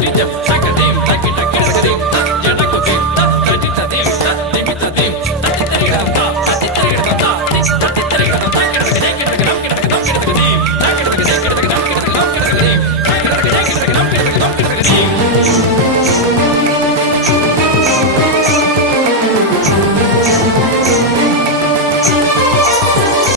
людям.